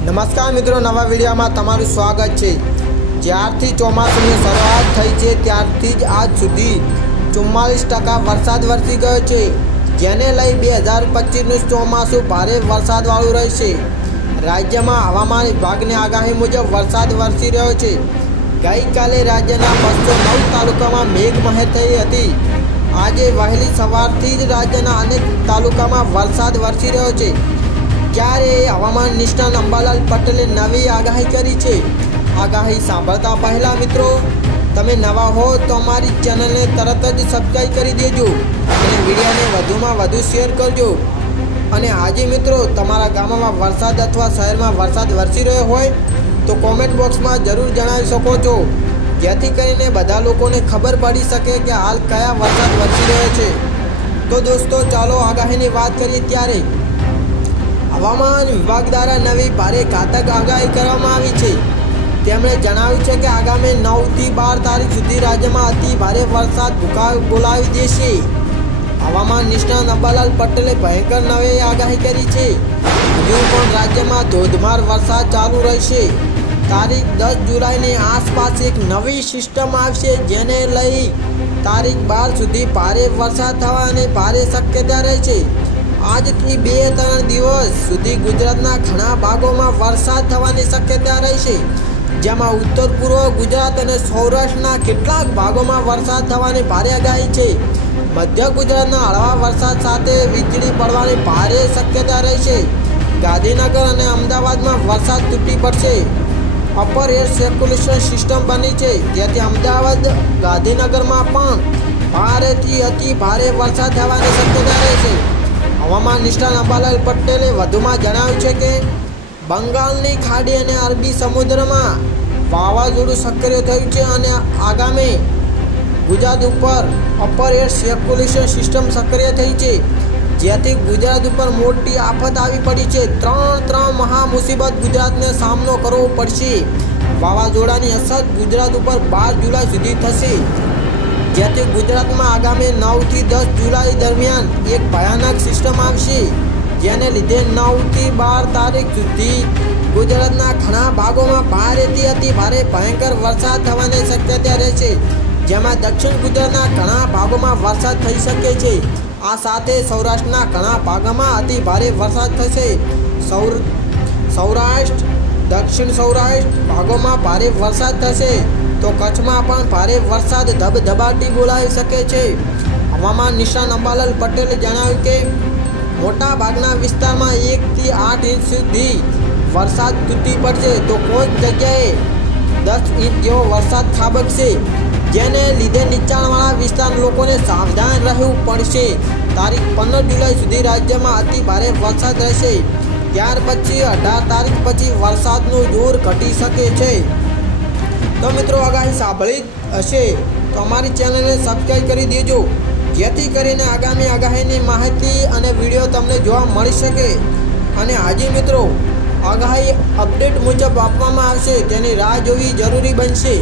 નમસ્કાર મિત્રો, નવા વિડીયોમાં તમારું સ્વાગત છે. જ્યારથી ચોમાસુની શરૂઆત થઈ છે, ત્યારથી જ આજ સુધી ચુમ્માલીસ ટકા વરસાદ વરસી ગયો છે. જેને લઈ બે હજાર પચીસનું ચોમાસું ભારે વરસાદવાળું રહેશે. રાજ્યમાં હવામાન વિભાગની આગાહી મુજબ વરસાદ વરસી રહ્યો છે. ગઈકાલે રાજ્યના બસો નવ તાલુકામાં મેઘમહેર થઈ હતી. આજે વહેલી સવારથી જ રાજ્યના અનેક તાલુકામાં વરસાદ વરસી રહ્યો છે. ત્યારે હવામાન નિષ્ણાત અંબાલાલ પટેલે નવી આગાહી કરી છે? આગાહી સાંભળતા પહેલા મિત્રો, તમે નવા હો તો અમારી ચેનલને તરત જ સબસ્ક્રાઈબ કરી દેજો અને વિડીયોને વધુમાં વધુ શેર કરજો. અને આજે મિત્રો, તમારા ગામમાં વરસાદ અથવા શહેરમાં વરસાદ વરસી રહ્યો હોય, તો કોમેન્ટ બોક્સમાં જરૂર જણાવી શકો છો. જેથી કરીને બધા લોકોને ખબર પડી શકે કે હાલ કયા વરસાદ વરસી રહ્યો છે. તો દોસ્તો, ચાલો આગાહીની વાત કરીએ ત્યારે. હવામાન વિભાગ દ્વારા નવી ભારે ઘાતક આગાહી કરવામાં આવી છે. તેમણે જણાવ્યું છે કે આગામી નવથી બાર તારીખ સુધી રાજ્યમાં અતિ ભારે વરસાદ ભૂકા બોલાવી દેશે. હવામાન નિષ્ણાત અંબાલાલ પટેલે ભયંકર નવી આગાહી કરી છે. હજુ પણ રાજ્યમાં ધોધમાર વરસાદ ચાલુ રહેશે. તારીખ દસ જુલાઈની આસપાસ એક નવી સિસ્ટમ આવશે જેને લઈ તારીખ બાર સુધી ભારે વરસાદ થવાની ભારે શક્યતા રહે છે આજથી બે ત્રણ દિવસ સુધી ગુજરાતના ઘણા ભાગોમાં વરસાદ થવાની શક્યતા રહેશે જેમાં ઉત્તર પૂર્વ ગુજરાત અને સૌરાષ્ટ્રના કેટલાક ભાગોમાં વરસાદ થવાની ભારે આગાહી છે. મધ્ય ગુજરાતના હળવા વરસાદ સાથે વીજળી પડવાની ભારે શક્યતા રહેશે ગાંધીનગર અને અમદાવાદમાં વરસાદ તૂટી પડશે. અપર એર સર્ક્યુલેશન સિસ્ટમ બની છે, જેથી અમદાવાદ, ગાંધીનગરમાં પણ ભારેથી અતિ ભારે વરસાદ થવાની શક્યતા રહેશે હવામાન નિષ્ણાત અંબાલાલ પટેલે વધુમાં જણાવ્યું છે કે બંગાળની ખાડી અને અરબી સમુદ્રમાં વાવાઝોડું સક્રિય થયું છે અને આગામી ગુજરાત ઉપર અપર એર સર્ક્યુલેશન સિસ્ટમ સક્રિય થઈ છે. જેથી ગુજરાત ઉપર મોટી આફત આવી પડી છે. ત્રણ ત્રણ મહા મુસીબત ગુજરાતને સામનો કરવો પડશે. વાવાઝોડાની અસર ગુજરાત ઉપર બાર જુલાઈ સુધી થશે. જેથી ગુજરાતમાં આગામી નવથી દસ જુલાઈ દરમિયાન એક ભયાનક સિસ્ટમ આવશે, જેને લીધે નવથી બાર તારીખ સુધી ગુજરાતના ઘણા ભાગોમાં ભારેથી અતિ ભારે ભયંકર વરસાદ થવાની શક્યતા રહેશે જેમાં દક્ષિણ ગુજરાતના ઘણા ભાગોમાં વરસાદ થઈ શકે છે. આ સાથે સૌરાષ્ટ્રના ઘણા ભાગોમાં અતિ ભારે વરસાદ થશે. સૌર, સૌરાષ્ટ્ર, દક્ષિણ સૌરાષ્ટ્ર ભાગોમાં ભારે વરસાદ થશે. તો કચ્છમાં પણ ભારે વરસાદ ધબધબાટી બોલાવી શકે છે. હવામાન નિશાન અંબાલાલ પટેલે જણાવ્યું કે, મોટા ભાગના વિસ્તારમાં એકથી આઠ ઇંચ સુધી વરસાદ તૂટી પડશે. તો કોઈક જગ્યાએ દસ ઇંચ જેવો વરસાદ ખાબકશે જેને લીધે નીચાણવાળા વિસ્તાર લોકોને સાવધાન રહેવું પડશે. તારીખ પંદર જુલાઈ સુધી રાજ્યમાં અતિ ભારે વરસાદ રહેશે. ત્યાર પછી અઢાર તારીખ પછી વરસાદનું જોર ઘટી શકે છે. તો મિત્રો આગાહી સાંભળી હશે. તો અમારી ચેનલને સબસ્ક્રાઈબ કરી દેજો. જેથી કરીને આગામી આગાહીની માહિતી અને વીડિયો તમને જોવા મળી શકે. અને હાજી મિત્રો આગાહી અપડેટ મુજબ આપવામાં આવશે. તેની રાહ જોવી જરૂરી બનશે.